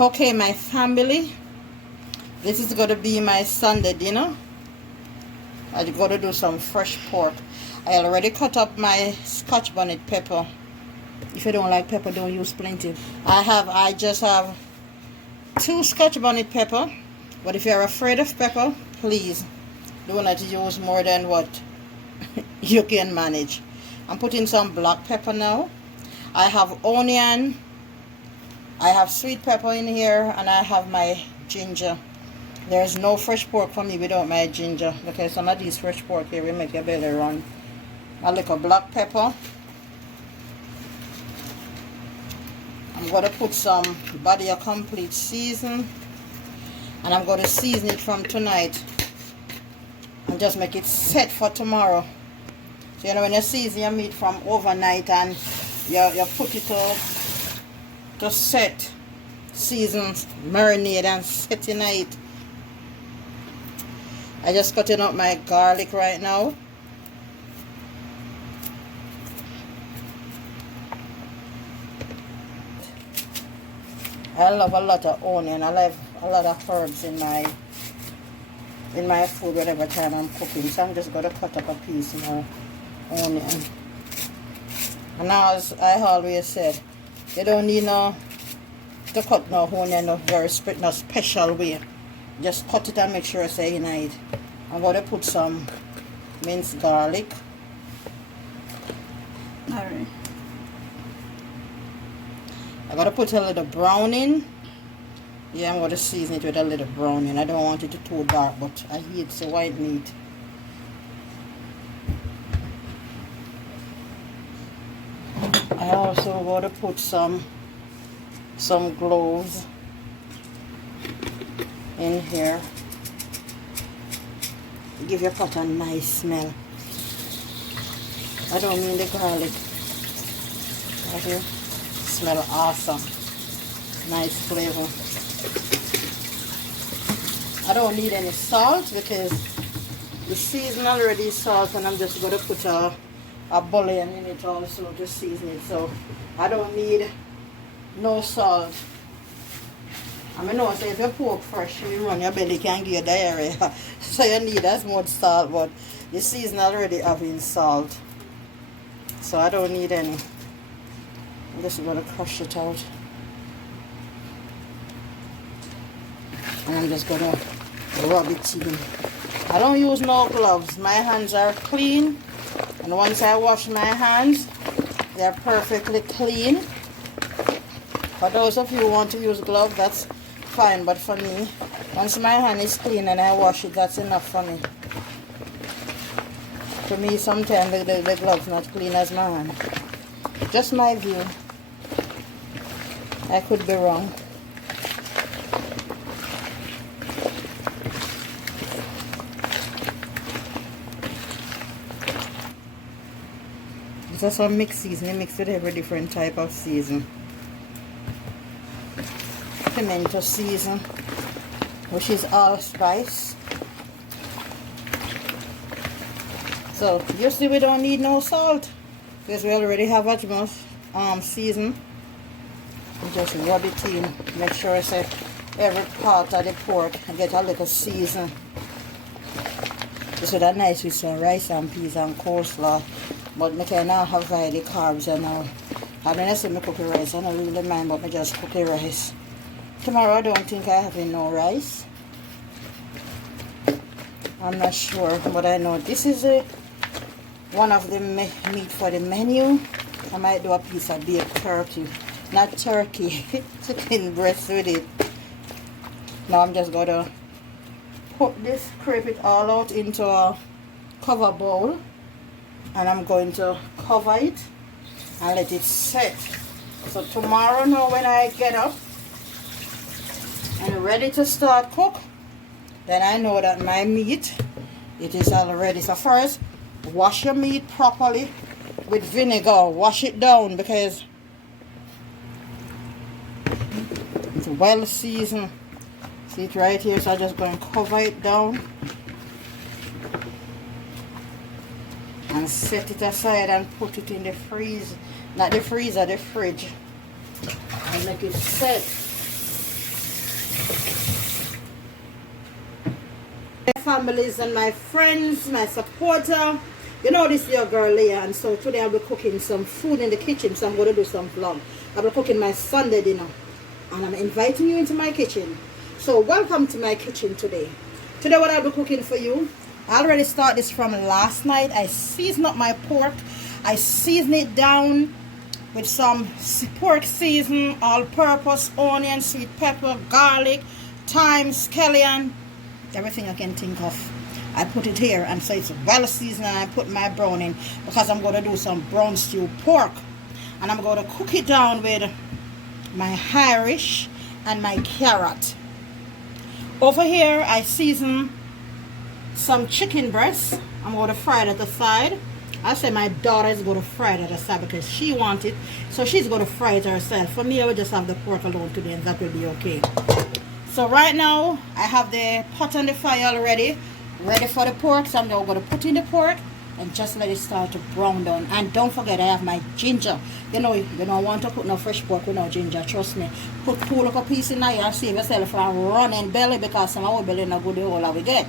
Okay, my family, this is going to be my Sunday dinner. I'm going to do some fresh pork. I already cut up my scotch bonnet pepper. If you don't like pepper, don't use plenty. I just have 2 scotch bonnet pepper. But if you're afraid of pepper, please do not use more than what you can manage. I'm putting some black pepper now. I have onion. I have sweet pepper in here, and I have my ginger. There's no fresh pork for me without my ginger, because some of these fresh pork here will make your belly run. A little black pepper. I'm going to put some Body Complete season, and I'm going to season it from tonight and just make it set for tomorrow. So you know, when you season your meat from overnight and you put it to set, season, marinate and set in it. I just cutting up my garlic right now. I love a lot of onion. I love a lot of herbs in my food whatever time I'm cooking. So I'm just gonna cut up a piece more onion. And as I always said, you don't need to cut no onion no special way. Just cut it and make sure it's in it. I'm going to put some minced garlic. Alright. I'm going to put a little browning. Yeah, I'm going to season it with a little browning. I don't want it to too dark, but I hate the white meat. I also want to put some cloves in here. Give your pot a nice smell. I don't mean the garlic. Right here. Smell awesome. Nice flavor. I don't need any salt because the season already is salt, and I'm just going to put a bouillon in it also to season it. So I don't need no salt. I mean, no, so if you pork fresh, you run your belly, can give you diarrhea. So you need as much salt, but the season already having salt. So I don't need any. I'm just going to crush it out. And I'm just going to rub it in. I don't use no gloves. My hands are clean. And once I wash my hands, they're perfectly clean. For those of you who want to use gloves, that's fine, but for me, once my hand is clean and I wash it, that's enough for me. To me, sometimes the gloves not clean as my hand. Just my view. I could be wrong. This is some mixed seasoning, mixed with every different type of season. Pimento season, which is allspice. So usually we don't need no salt because we already have Ajma's season. We just rub it in, make sure I say every part of the pork get a little season. This would be nice with some rice and peas and coleslaw, but I cannot have the carbs and all. I don't say I cook the rice, I don't really mind, but I just cook the rice. Tomorrow I don't think I have no rice. I'm not sure, but I know this is one of the meat for the menu. I might do a piece of baked turkey. Not turkey, chicken breast with it. Now I'm just going to put this, scrape it all out into a cover bowl. And I'm going to cover it and let it set. So tomorrow now when I get up and ready to start cook, then I know that my meat, it is all ready. So first, wash your meat properly with vinegar. Wash it down because it's well seasoned. See it right here, so I'm just going to cover it down and set it aside and put it in the freezer, not the freezer, the fridge, and make it set. My families and my friends, my supporter. You know this is your girl Leah, and so today I'll be cooking some food in the kitchen. So I'm going to do some vlog. I'll be cooking my Sunday dinner, and I'm inviting you into my kitchen. So welcome to my kitchen today. Today what I'll be cooking for you, I already started this from last night. I seasoned up my pork. I seasoned it down with some pork season, all-purpose, onion, sweet pepper, garlic, thyme, scallion, everything I can think of. I put it here, and so it's well seasoned, and I put my brown in because I'm going to do some brown stew pork, and I'm going to cook it down with my Irish and my carrot. Over here I season some chicken breast. I'm going to fry it at the side. I say my daughter is going to fry it at the side because she wants it, so she's going to fry it herself. For me, I will just have the pork alone today, and that will be okay. So right now I have the pot on the fire already, ready for the pork. So I'm now going to put in the pork and just let it start to brown down. And don't forget, I have my ginger. You know, you don't want to cook no fresh pork with no ginger, trust me. Put 2 little pieces in there and save yourself from running belly, because some of our belly not good the whole we get.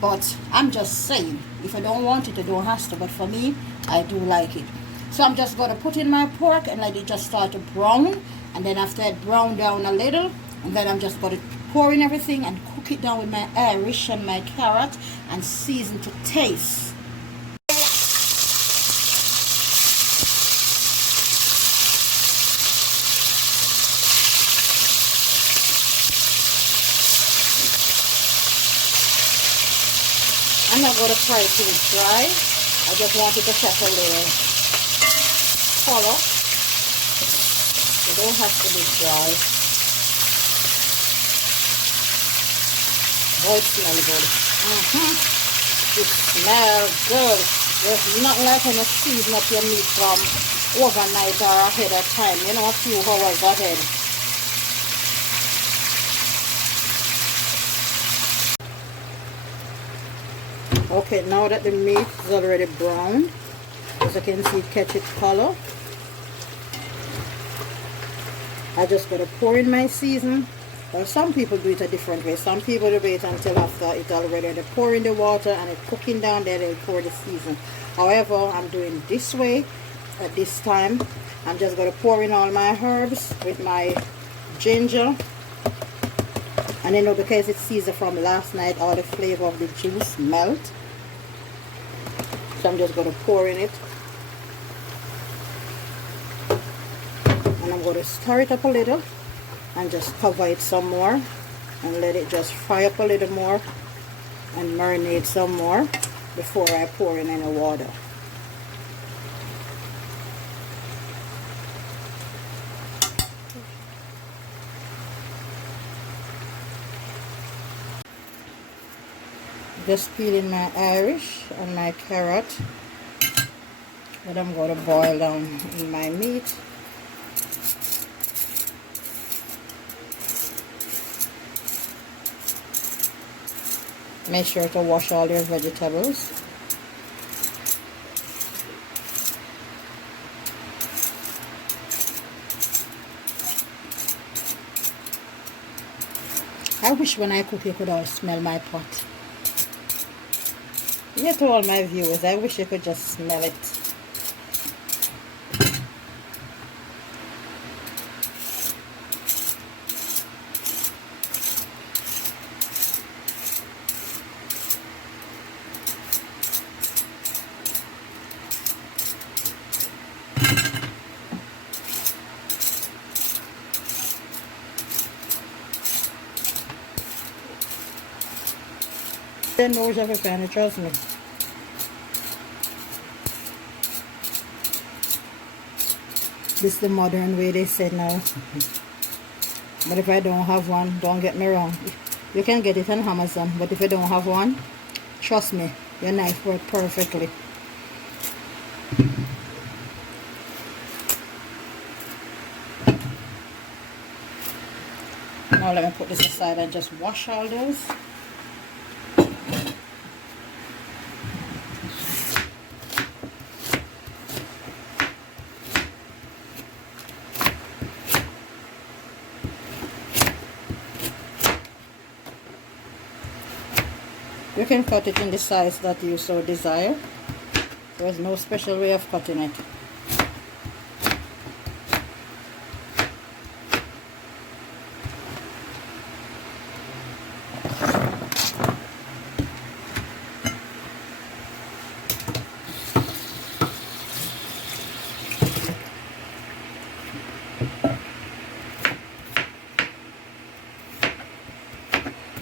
But I'm just saying, if you don't want it, you don't have to. But for me, I do like it. So I'm just going to put in my pork and let it just start to brown. And then after it brown down a little, and then I'm just going to pour in everything and cook it down with my Irish and my carrot and season to taste. I'm not going to fry it till it's dry. I just want it to catch a little color. It don't have to be dry. Oh, it smells good. It smells good. There's nothing like when you season up your meat from overnight or ahead of time. You know, a few hours ahead. Okay, now that the meat is already brown, as you can see, it catch its color. I just got to pour in my season. Well, some people do it a different way. Some people do it until after it already. They pour in the water and it's cooking down there, they pour the season. However, I'm doing this way at this time. I'm just going to pour in all my herbs with my ginger. And you know, because it's seasoned from last night, all the flavor of the juice melt. So I'm just going to pour in it. And I'm going to stir it up a little and just cover it some more and let it just fry up a little more and marinate some more before I pour in any water. Just peeling my Irish and my carrot that I'm going to boil down in my meat. Make sure to wash all your vegetables. I wish when I cook you could all smell my pot. Yeah, to all my viewers, I wish you could just smell it. Then knows everything, trust me. This is the modern way, they say now. But if I don't have one, don't get me wrong, you can get it on Amazon, but if you don't have one, trust me, your knife works perfectly. Now let me put this aside and just wash all those. You can cut it in the size that you so desire. There's no special way of cutting it.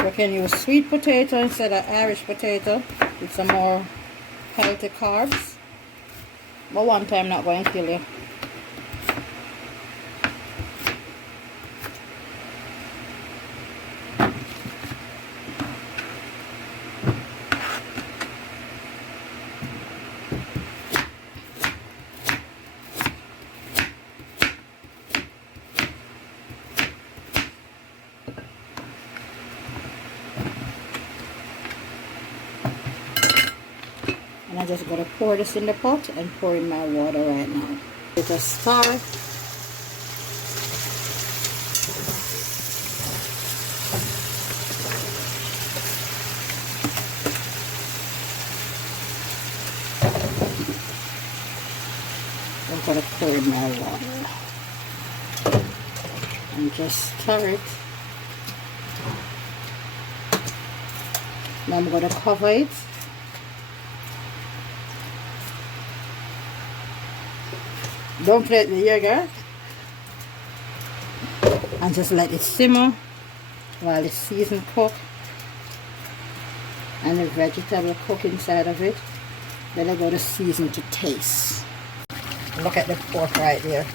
You can use sweet potato instead of Irish potato. It's some more healthy carbs. But one time not going to kill you. And I just gotta pour this in the pot and pour in my water right now. It's a star. I'm gonna pour in my water and just stir it. Now I'm gonna cover it. Don't let the yogurt, and just let it simmer while the season cook and the vegetable cook inside of it. Then I go to season to taste. Look at the pork right there.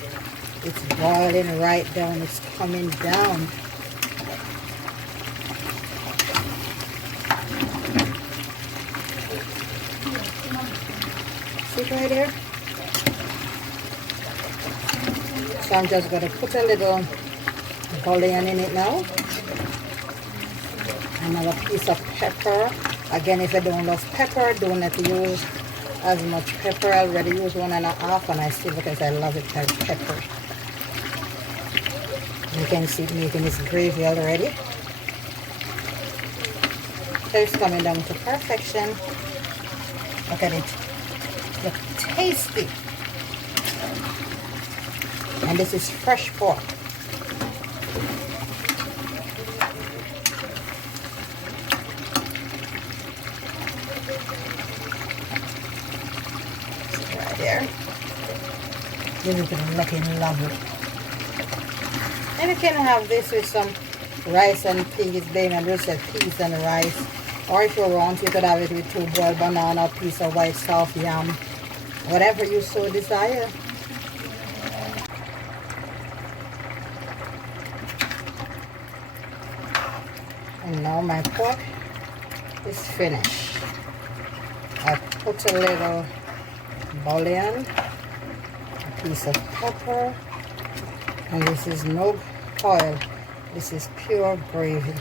It's boiling right down. It's coming down. See it right there? So I'm just going to put a little bouillon in it now. Another piece of pepper. Again, if you don't love pepper, don't have to use as much pepper. I already use 1.5 and I still, because I love it as pepper. You can see it making this gravy already. So it's coming down to perfection. Look at it. Look tasty. And this is fresh pork. See right there. This is looking lovely. And you can have this with some rice and peas, baby, and just peas and rice. Or if you want, you could have it with 2 boiled banana, a piece of white soft yam, whatever you so desire. And now my pork is finished. I put a little bouillon, a piece of pepper, and this is no oil. This is pure gravy.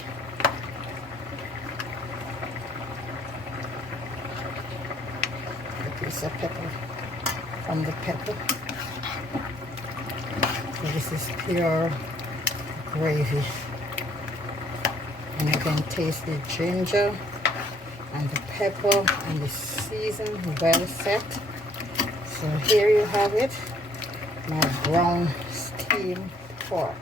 A piece of pepper from the pepper. So this is pure gravy. And you can taste the ginger and the pepper and the season well set. So here you have it, my brown steamed pork.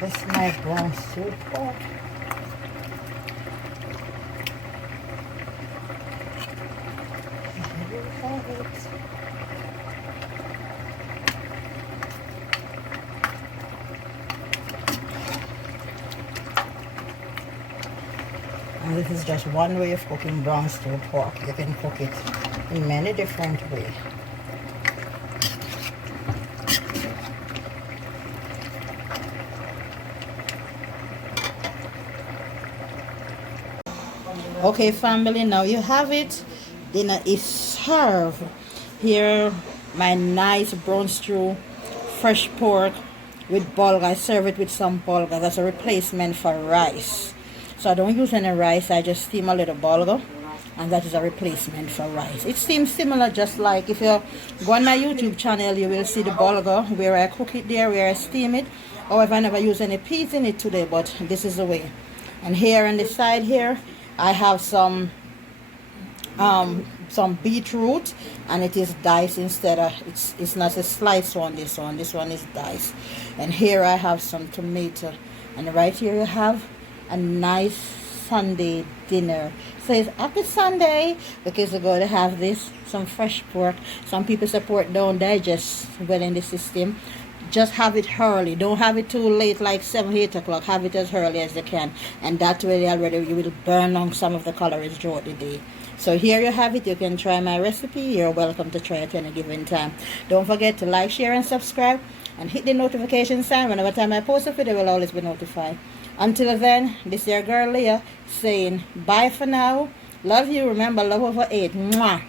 This is my brown stewed pork. And this is just one way of cooking brown stewed pork. You can cook it in many different ways. Okay, family, now you have it. Dinner is served. Here, my nice brown stew, fresh pork with bulgur. I serve it with some bulgur. That's a replacement for rice. So I don't use any rice. I just steam a little bulgur and that is a replacement for rice. It seems similar, just like if you go on my YouTube channel, you will see the bulgur where I cook it there, where I steam it. However, I never use any peas in it today, but this is the way. And here on the side here, I have some beetroot, and it is diced instead of, it's not a sliced one. This one is diced. And here I have some tomato, and right here you have a nice Sunday dinner. So it's happy Sunday because we're going to have this, some fresh pork. Some people say pork don't digest well in the system. Just have it early. Don't have it too late, like 7, 8 o'clock. Have it as early as you can, and that way already you will burn on some of the calories throughout the day. So here you have it. You can try my recipe. You're welcome to try it any given time. Don't forget to like, share, and subscribe, and hit the notification sign. Whenever time I post a video, will always be notified. Until then, this is your girl Leah saying bye for now. Love you. Remember, love over 8. Mwah.